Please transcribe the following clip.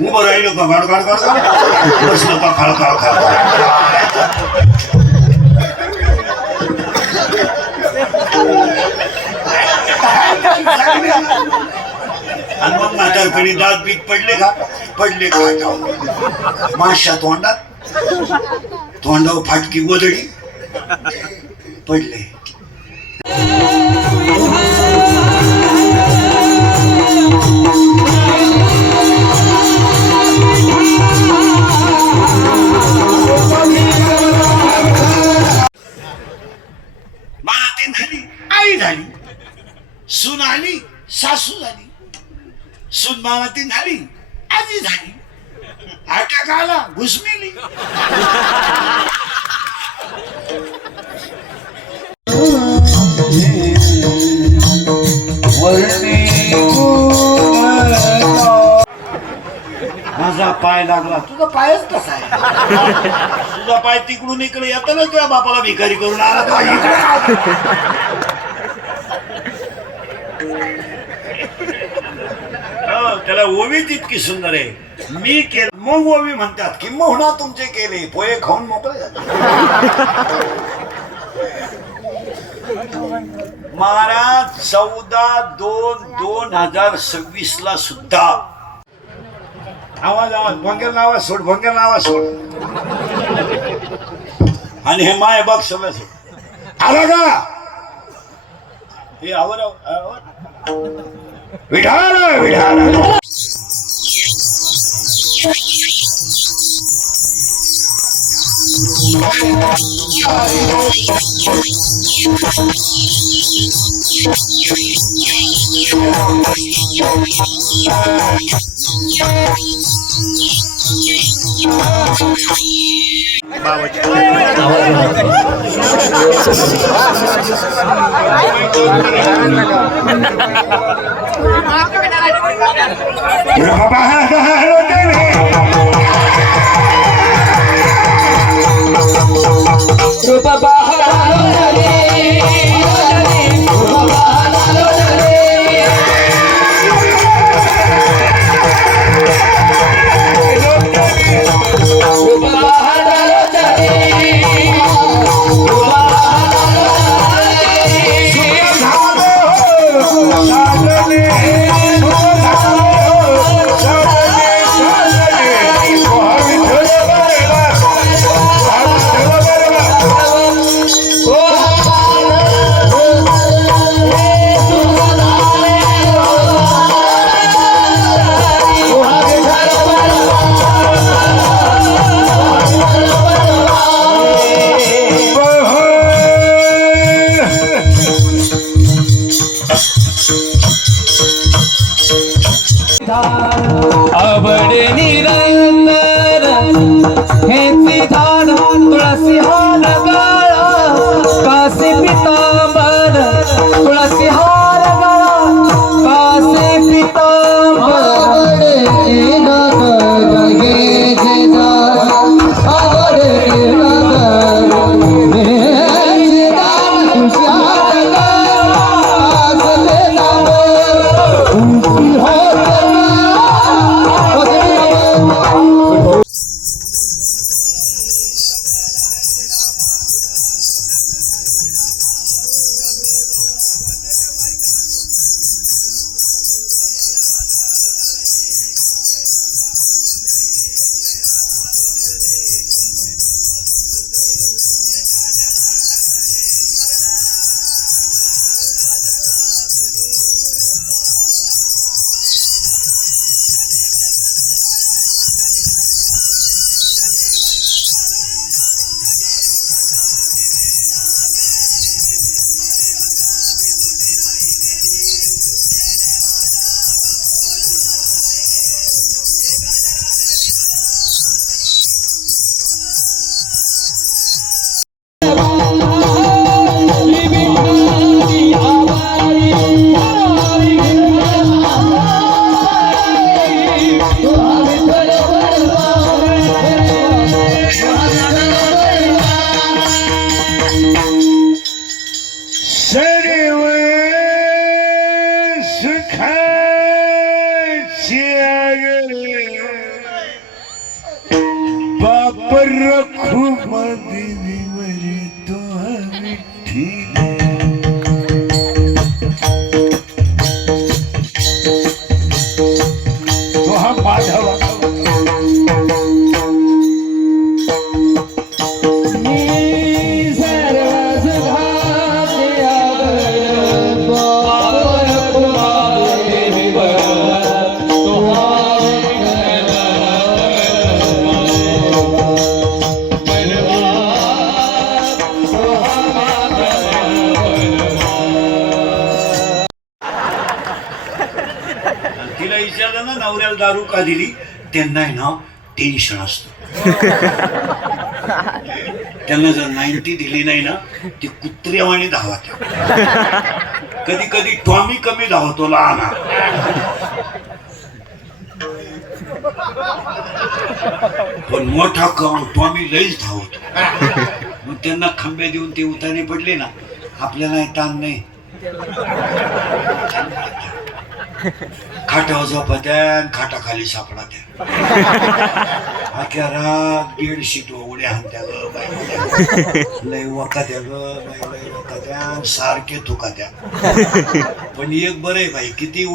उभं राहिलो का गाड गाड गाड बसलो का खाळ खाळ खाळ आणि मग म्हातारपणी दात बीत पडले का माश्या तोंडात तोंडावर फाटकी गोदडी पडले. माती झाली, आई झाली, सून आली, सासू झाली, सून मामाती झाली, आजी झाली, अटॅक आला, घुसमेली. माझा पाय लागला, तुझा पायच कसा आहे? तुझा पाय तिकडून इकडे येतो ना, तुझ्या बापाला भिकारी करून आला तो इकडे. त्याला ओवी तितकी सुंदर आहे. मी केलं मग ओवी म्हणतात की मोहना तुमचे केले, पोहे खाऊन मोकळे झाले. महाराज 14/2/2026 ला सुद्धा आवाज भंगेल नावा सोड, भंगेल नावा सोड. आणि हे माय बघ सगळं सोड आला का हे आवर विठाल विठाल. आवड निरंतर हेची झाड तुळसी हार गळा कासे पितांबर तुळसी हार गळा कासे पितांबर रखुमा देवीवरी तो विठ्ठल तो हा माधवा तिला विचारलं ना नवऱ्याला दारू का दिली त्यांना आहे ना टेन्शन असतं त्यांना जर 90 दिली नाही ना ती कुत्र्यावाणी धावत कधी कधी टॉमी कमी धावतो लहान पण मोठा टॉमी लईच धावतो मग त्यांना खंबे देऊन ते उतारे पडले ना आपल्याला ताण नाही खाटावर झोपत्या खाटाखाली सापडा त्या अख्या रात बेडशीट उड्या हाणत्या ग बाई लय वकात्या ग बाई लय वकात्या सारखे थुकात्या पण एक बरं आहे बाई किती